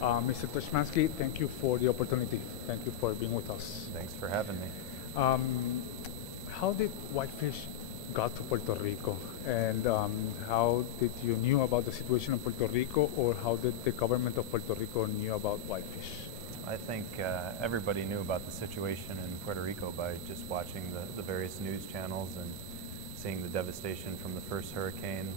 Mr. Toshmansky, thank you for the opportunity. Thank you for being with us. Thanks for having me. How did Whitefish got to Puerto Rico? And how did you knew about the situation in Puerto Rico, or how did the government of Puerto Rico knew about Whitefish? I think everybody knew about the situation in Puerto Rico by just watching the various news channels and seeing the devastation from the first hurricane.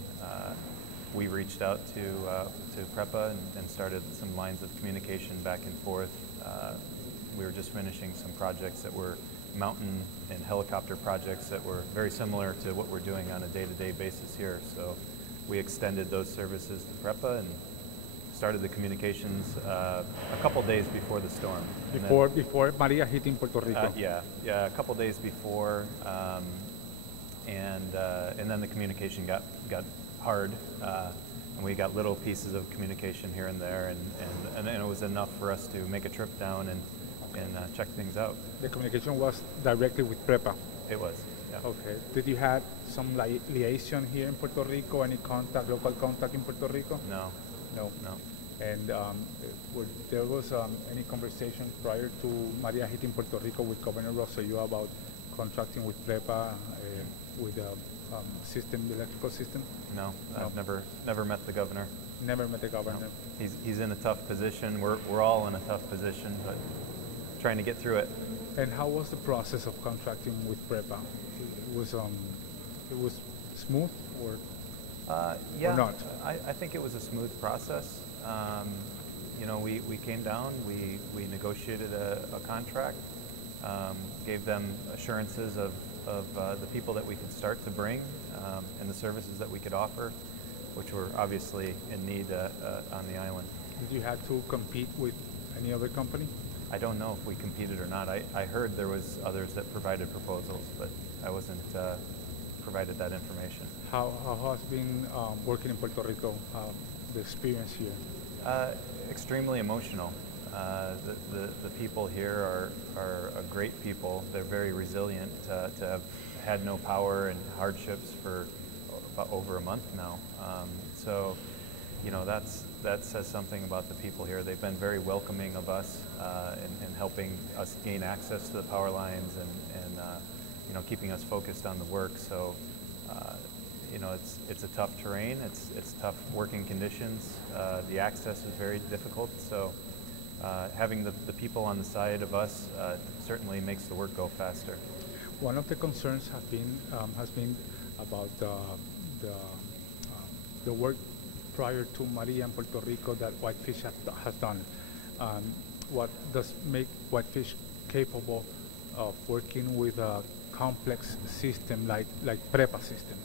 We reached out to PREPA and started some lines of communication back and forth. We were just finishing some projects that were mountain and helicopter projects that were very similar to what we're doing on a day-to-day basis here. So we extended those services to PREPA and started the communications a couple days before the storm. Before Maria hit in Puerto Rico? Yeah, a couple days before, and then the communication got hard, and we got little pieces of communication here and there, and it was enough for us to make a trip down and check things out. The communication was directly with PREPA? It was, yeah. Okay. Did you have some liaison here in Puerto Rico? Any contact, local contact in Puerto Rico? No. No. No. And there was any conversation prior to Maria hitting Puerto Rico with Governor Rosselló about contracting with PREPA with the system, the electrical system? No, I've never met the governor. Never met the governor. No. He's in a tough position. We're all in a tough position, but trying to get through it. And how was the process of contracting with PREPA? It was smooth, or yeah, or not? I think it was a smooth process. You know, we came down, we negotiated a contract, gave them assurances of the people that we could start to bring and the services that we could offer, which were obviously in need on the island. Did you have to compete with any other company? I don't know if we competed or not. I heard there was others that provided proposals, but I wasn't provided that information. How has been working in Puerto Rico, the experience here? Extremely emotional. The people here are a great people. They're very resilient to have had no power and hardships for about over a month now. So, you know, that says something about the people here. They've been very welcoming of us and helping us gain access to the power lines and you know, keeping us focused on the work. So, you know, it's a tough terrain. It's tough working conditions. The access is very difficult. So, having the people on the side of us certainly makes the work go faster. One of the concerns has been about the work prior to Maria in Puerto Rico that Whitefish has done. What does make Whitefish capable of working with a complex system like PREPA system?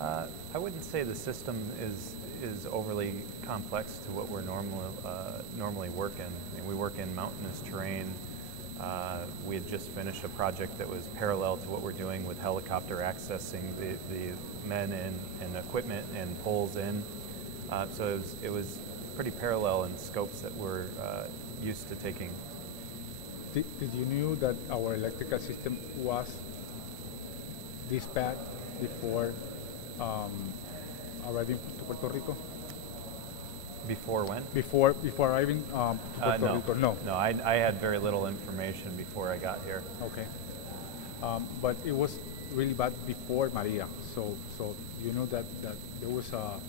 I wouldn't say the system is overly complex to what we're normally working. And we work in mountainous terrain. We had just finished a project that was parallel to what we're doing with helicopter accessing the men and equipment and poles in. So it was pretty parallel in scopes that we're used to taking. Did you knew that our electrical system was this bad before arriving to Puerto Rico? Before when? Before arriving to Puerto Rico? No, I had very little information before I got here. Okay. But it was really bad before Maria. So you know that there was a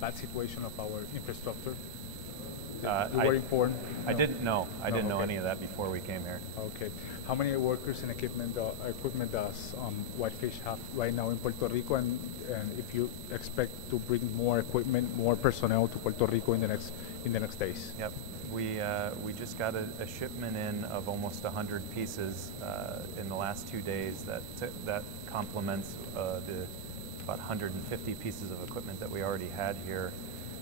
bad situation of our infrastructure. You were informed? I didn't know. I didn't know okay. any of that before we came here. Okay. How many workers and equipment does Whitefish have right now in Puerto Rico, and if you expect to bring more equipment, more personnel to Puerto Rico in the next days? Yep. We just got a shipment in of almost 100 pieces in the last 2 days. That complements the about 150 pieces of equipment that we already had here.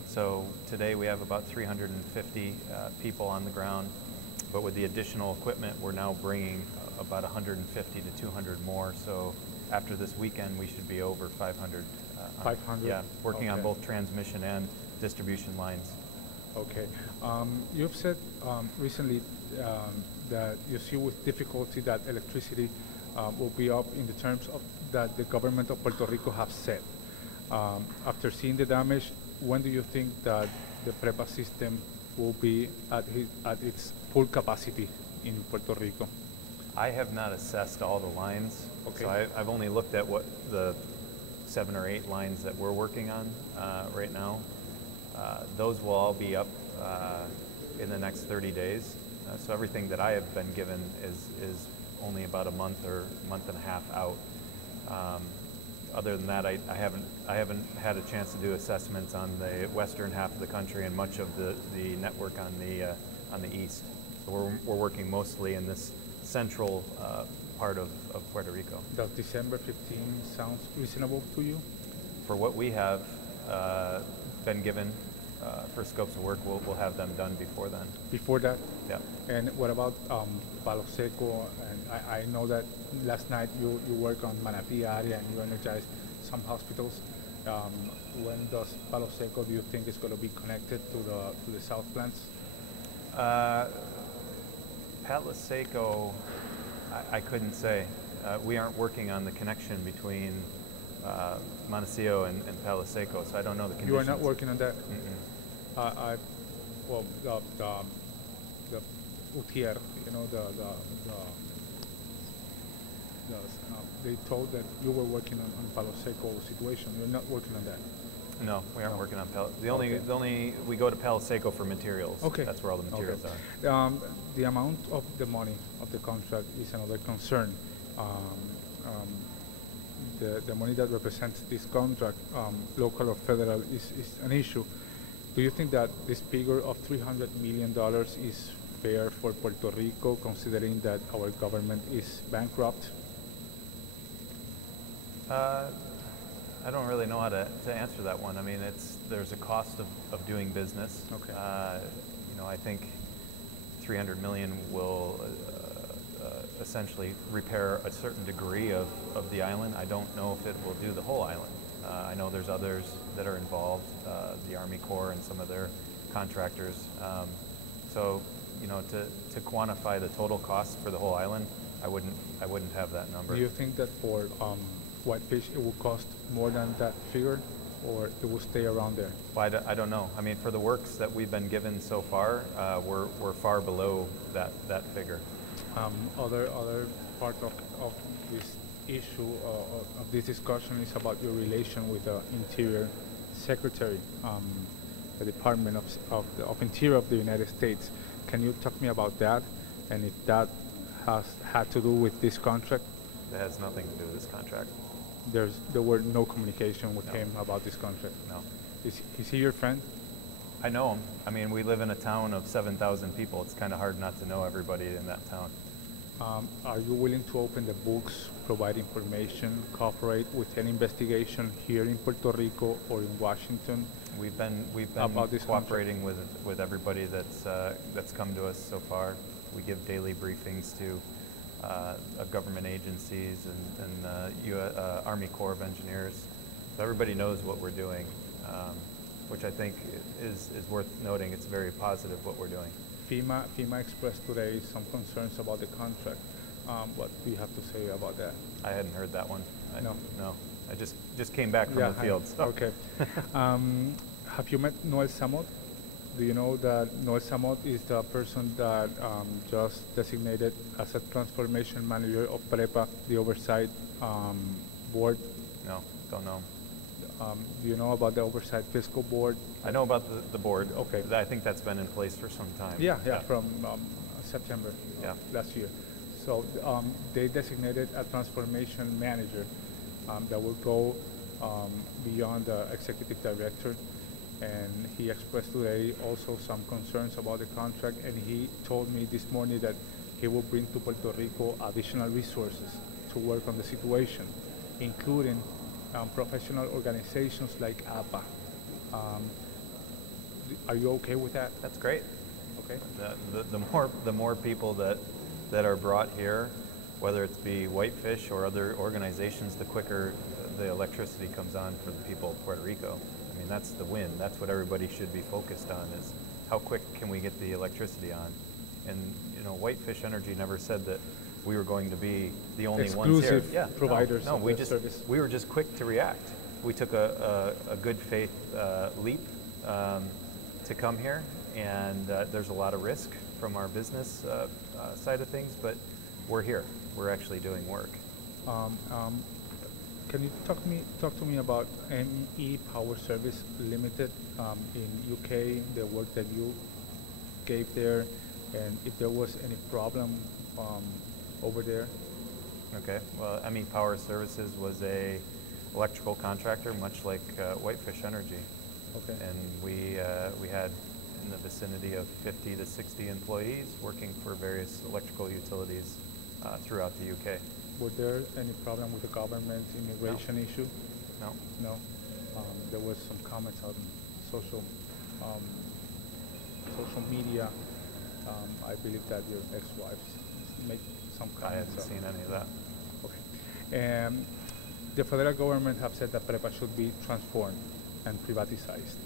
So today we have about 350 people on the ground, but with the additional equipment, we're now bringing about 150 to 200 more. So after this weekend, we should be over 500. 500? Yeah, working okay. on both transmission and distribution lines. Okay. You've said recently that you see with difficulty that electricity will be up in the terms of that the government of Puerto Rico have set. After seeing the damage, when do you think that the PREPA system will be at its full capacity in Puerto Rico? I have not assessed all the lines, Okay. so I've only looked at what the 7 or 8 lines that we're working on right now. Those will all be up in the next 30 days. So everything that I have been given is only about a month or month and a half out. Other than that, I haven't had a chance to do assessments on the western half of the country and much of the network on the east. So we're working mostly in this central part of Puerto Rico. Does December 15 sound reasonable to you? For what we have been given for scopes of work, we'll have them done before then. Before that? Yeah. And what about Palo Seco? And I know that last night you work on Manatee area and you energized some hospitals. When does Palo Seco, do you think, is going to be connected to the south plants? Palo Seco, I couldn't say. We aren't working on the connection between Montecillo and Palo Seco, so I don't know the conditions. You are not working on that? Well, the UTR, you know, they told that you were working on Palo Seco situation. You're not working on that? No, we aren't working on Palo. The only we go to Palo Seco for materials. Okay. That's where all the materials okay. are. The amount of the money of the contract is another concern. The money that represents this contract, local or federal, is an issue. Do you think that this figure of $300 million is fair for Puerto Rico, considering that our government is bankrupt? I don't really know how to answer that one. I mean, there's a cost of doing business. Okay. I think $300 million will essentially repair a certain degree of the island. I don't know if it will do the whole island. I know there's others that are involved, the Army Corps and some of their contractors. So, to quantify the total cost for the whole island, I wouldn't have that number. Do you think that for Whitefish it will cost more than that figure, or it will stay around there? Well, I don't know. I mean, for the works that we've been given so far, we're far below that figure. Other part of this issue of this discussion is about your relation with the Interior Secretary, the Department of Interior of the United States. Can you talk to me about that, and if that has had to do with this contract? That has nothing to do with this contract. There were no communication with him about this contract? No. Is he your friend? I know him. I mean, we live in a town of 7,000 people. It's kind of hard not to know everybody in that town. Are you willing to open the books, provide information, cooperate with any investigation here in Puerto Rico or in Washington? We've been cooperating with everybody that's come to us so far. We give daily briefings to government agencies and Army Corps of Engineers. So everybody knows what we're doing, which I think is worth noting. It's very positive what we're doing. FEMA expressed today some concerns about the contract. What do you have to say about that? I hadn't heard that one. No. I just came back from the field. So. Okay. Have you met Noel Samot? Do you know that Noel Samot is the person that just designated as a transformation manager of PREPA, the oversight board? No, don't know. Do you know about the oversight fiscal board? I know about the board. Okay. I think that's been in place for some time. Yeah, from September last year. So they designated a transformation manager that will go beyond the executive director. And he expressed today also some concerns about the contract, and he told me this morning that he will bring to Puerto Rico additional resources to work on the situation, including professional organizations like APA. Are you okay with that? That's great. Okay. The more people that are brought here, whether it be Whitefish or other organizations, the quicker the electricity comes on for the people of Puerto Rico. I mean, that's the win. That's what everybody should be focused on, is how quick can we get the electricity on. And Whitefish Energy never said that we were going to be the only ones here. Providers of the service. We were just quick to react. We took a good faith leap to come here, and there's a lot of risk from our business side of things, but we're here. We're actually doing work. Can you talk to me about ME Power Service Limited in UK, the work that you gave there, and if there was any problem over there? Okay. Well, ME Power Services was a electrical contractor, much like Whitefish Energy. Okay. And we had in the vicinity of 50 to 60 employees working for various electrical utilities throughout the UK. Were there any problem with the government immigration issue? No. No. There was some comments on social media. I believe that your ex-wives made some comments. I haven't seen any of that. Okay. And the federal government have said that PREPA should be transformed and privatized.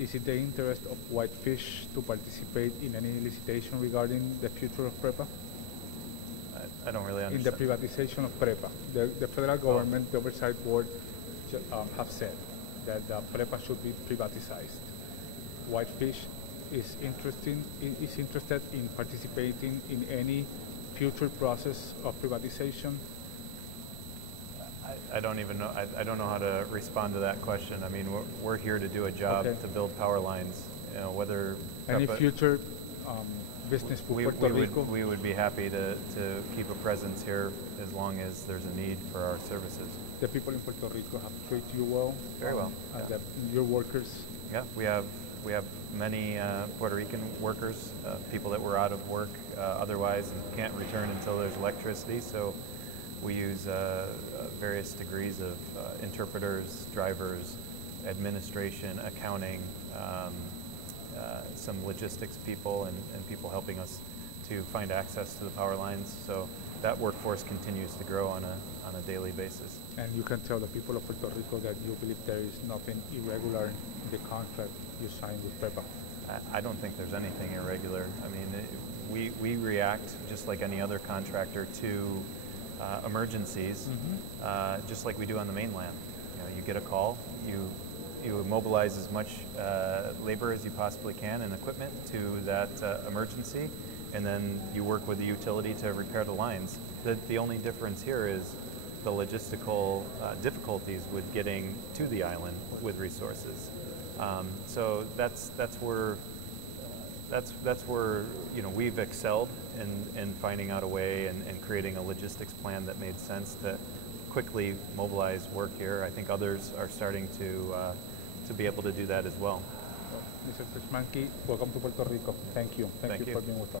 Is it the interest of Whitefish to participate in any licitation regarding the future of PREPA? I don't really understand. In the privatization of PREPA, the federal government, the oversight board, have said that PREPA should be privatized. Whitefish is interested in participating in any future process of privatization. I don't even know. I don't know how to respond to that question. I mean, we're here to do a job to build power lines. You know, whether any future business for Puerto Rico? We would be happy to keep a presence here as long as there's a need for our services. The people in Puerto Rico have treated you well? Very well. Yeah. Your workers? Yeah, we have many Puerto Rican workers, people that were out of work otherwise and can't return until there's electricity. So we use various degrees of interpreters, drivers, administration, accounting, some logistics people, and people helping us to find access to the power lines. So that workforce continues to grow on a daily basis. And you can tell the people of Puerto Rico that you believe there is nothing irregular in the contract you signed with PREPA? I don't think there's anything irregular. I mean, we react just like any other contractor to emergencies, just like we do on the mainland. You know, you get a call, you mobilize as much labor as you possibly can and equipment to that emergency, and then you work with the utility to repair the lines. The only difference here is the logistical difficulties with getting to the island with resources. So that's where you know, we've excelled in finding out a way and creating a logistics plan that made sense to quickly mobilize work here. I think others are starting to be able to do that as well. Mr. Fishmanki, welcome to Puerto Rico. Thank you. Thank you for being with us.